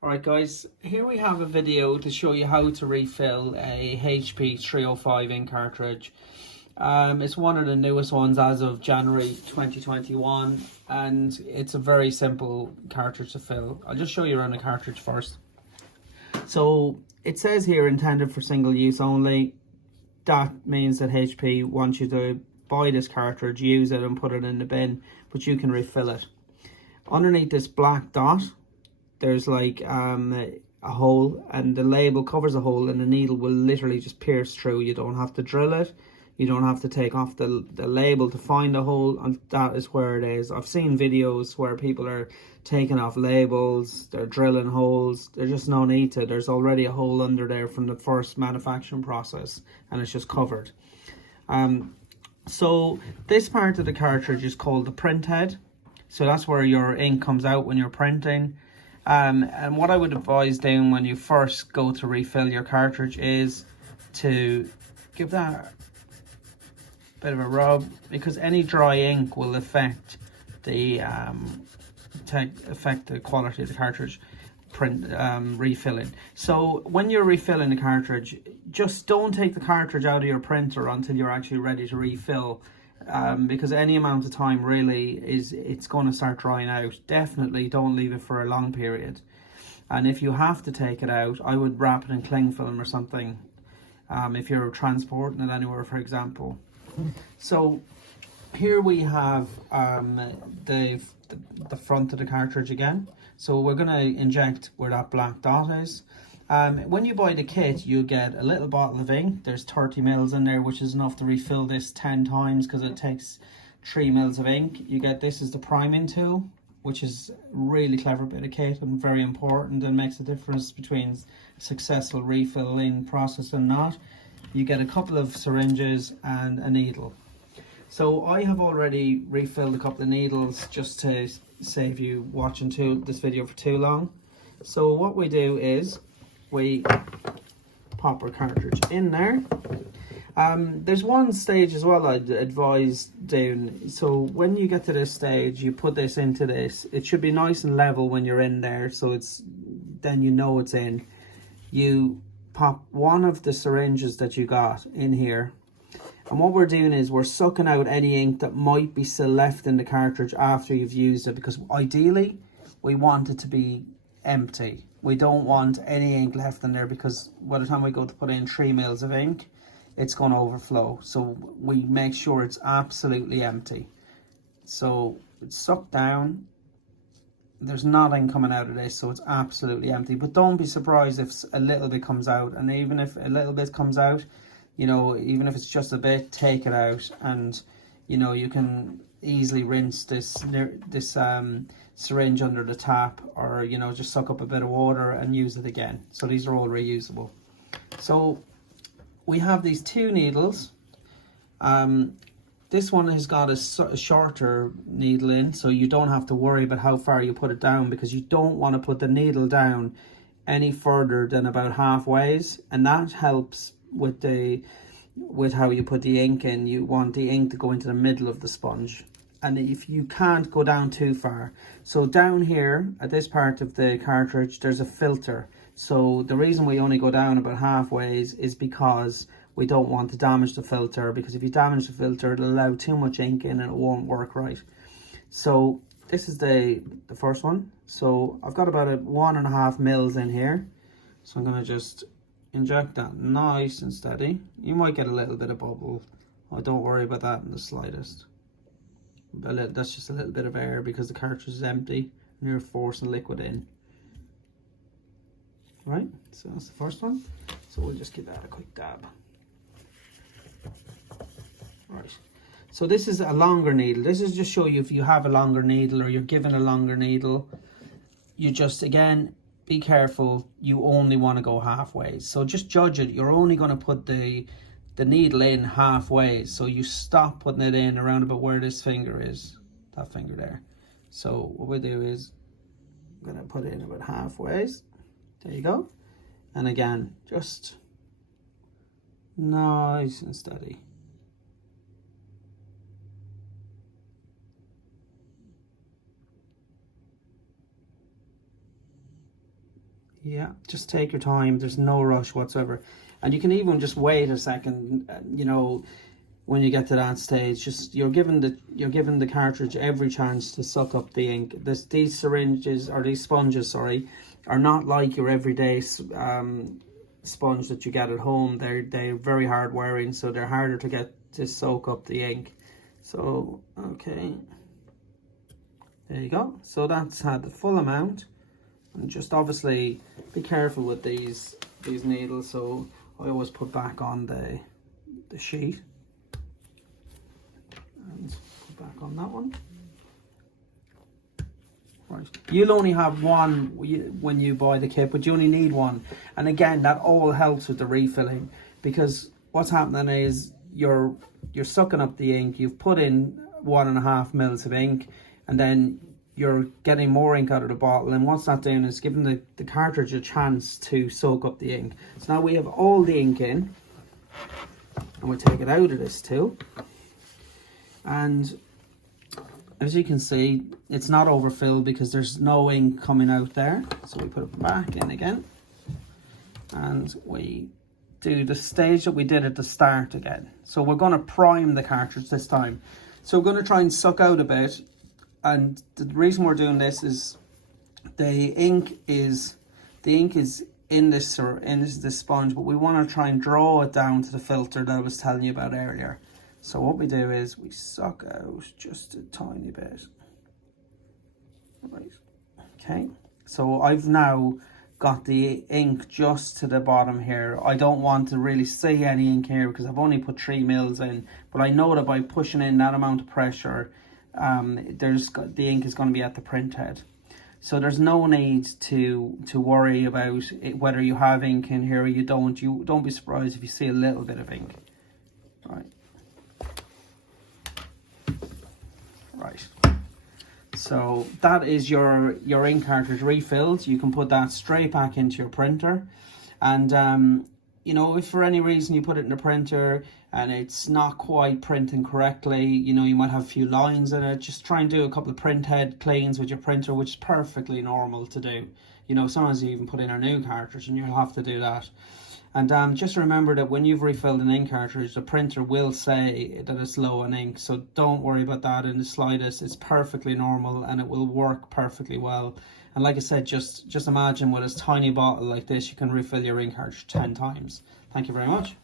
Alright guys, here we have a video to show you how to refill a HP 305 ink cartridge. It's one of the newest ones as of January 2021 and it's a very simple cartridge to fill. I'll just show you around the cartridge first. So it says here intended for single use only. That means that HP wants you to buy this cartridge, use it and put it in the bin, but you can refill it. Underneath this black dot there's like a hole, and the label covers a hole and the needle will literally just pierce through. You don't have to drill it, you don't have to take off the label to find a hole, and that is where it is. I've seen videos where people are taking off labels, they're drilling holes. There's just no need to. There's already a hole under there from the first manufacturing process and it's just covered. So this part of the cartridge is called the printhead. So that's where your ink comes out when you're printing. And what I would advise doing when you first go to refill your cartridge is to give that a bit of a rub, because any dry ink will affect the quality of the cartridge refilling. So when you're refilling the cartridge, just don't take the cartridge out of your printer until you're actually ready to refill. Because any amount of time really it's going to start drying out. Definitely don't leave it for a long period, and if you have to take it out, I would wrap it in cling film or something, if you're transporting it anywhere, for example. So here we have the front of the cartridge again. So we're going to inject where that black dot is. When you buy the kit, you get a little bottle of ink. There's 30 mils in there, which is enough to refill this 10 times because it takes 3 mils of ink. You get this is the priming tool, which is a really clever bit of kit and very important and makes a difference between successful refilling process and not. You get a couple of syringes and a needle. So I have already refilled a couple of needles just to save you watching this video for too long. So what we do is we pop our cartridge in there. There's one stage as well I'd advise doing. So when you get to this stage, you put this into this. It should be nice and level when you're in there, so then you know it's in. You pop one of the syringes that you got in here, and what we're doing is we're sucking out any ink that might be still left in the cartridge after you've used it, because ideally we want it to be empty. We don't want any ink left in there, because by the time we go to put in 3 mils of ink, it's going to overflow. So we make sure it's absolutely empty. So it's sucked down. There's nothing coming out of this, so it's absolutely empty. But don't be surprised if a little bit comes out. And even if a little bit comes out, you know, even if it's just a bit, take it out. And, you know, you can easily rinse this syringe under the tap, or you know, just suck up a bit of water and use it again. So these are all reusable. So we have these 2 needles. This one has got a shorter needle in, so you don't have to worry about how far you put it down, because you don't want to put the needle down any further than about halfway, and that helps with how you put the ink in. You want the ink to go into the middle of the sponge, and if you can't go down too far. So down here at this part of the cartridge there's a filter. So the reason we only go down about halfway is because we don't want to damage the filter, because if you damage the filter it'll allow too much ink in and it won't work right. So this is the first one. So I've got about 1.5 mils in here, so I'm going to just inject that nice and steady. You might get a little bit of bubble. Oh, don't worry about that in the slightest. That's just a little bit of air because the cartridge is empty and you're forcing liquid in. Right, so that's the first one. So we'll just give that a quick dab. Right, so this is a longer needle. This is just show you if you have a longer needle or you're given a longer needle, you just, again, be careful. You only want to go halfway. So just judge it. You're only going to put the needle in halfway, so you stop putting it in around about where this finger is, that finger there. So what we do is I'm going to put it in about halfway. There you go. And again, just nice and steady. Yeah, just take your time. There's no rush whatsoever. And you can even just wait a second, you know, when you get to that stage. Just you're given the cartridge every chance to suck up the ink. These syringes, or these sponges, sorry, are not like your everyday sponge that you get at home. They're very hard wearing, so they're harder to get to soak up the ink. So okay, there you go. So that's had the full amount. And just obviously be careful with these needles. So I always put back on the sheet and put back on that one. Right, you'll only have one when you buy the kit, but you only need one. And again, that all helps with the refilling, because what's happening is you're sucking up the ink. You've put in 1.5 mils of ink, and then you're getting more ink out of the bottle, and what's that doing is giving the cartridge a chance to soak up the ink. So now we have all the ink in, and we'll take it out of this too. And as you can see, it's not overfilled because there's no ink coming out there. So we put it back in again, and we do the stage that we did at the start again. So we're going to prime the cartridge this time. So we're going to try and suck out a bit. And the reason we're doing this is the ink is in this sponge, but we want to try and draw it down to the filter that I was telling you about earlier. So what we do is we suck out just a tiny bit. Right. Okay. So I've now got the ink just to the bottom here. I don't want to really see any ink here because I've only put 3 mils in, but I know that by pushing in that amount of pressure, the ink is going to be at the printhead. So there's no need to worry about whether you have ink in here or you don't. You don't be surprised if you see a little bit of ink. Right. So that is your ink cartridge refilled. You can put that straight back into your printer. And you know, if for any reason you put it in the printer and it's not quite printing correctly, you know, you might have a few lines in it, just try and do a couple of printhead cleans with your printer, which is perfectly normal to do. You know, sometimes you even put in a new cartridge and you'll have to do that. And just remember that when you've refilled an ink cartridge, the printer will say that it's low on ink. So don't worry about that in the slightest. It's perfectly normal and it will work perfectly well. And like I said, just imagine with a tiny bottle like this, you can refill your ink cartridge 10 times. Thank you very much.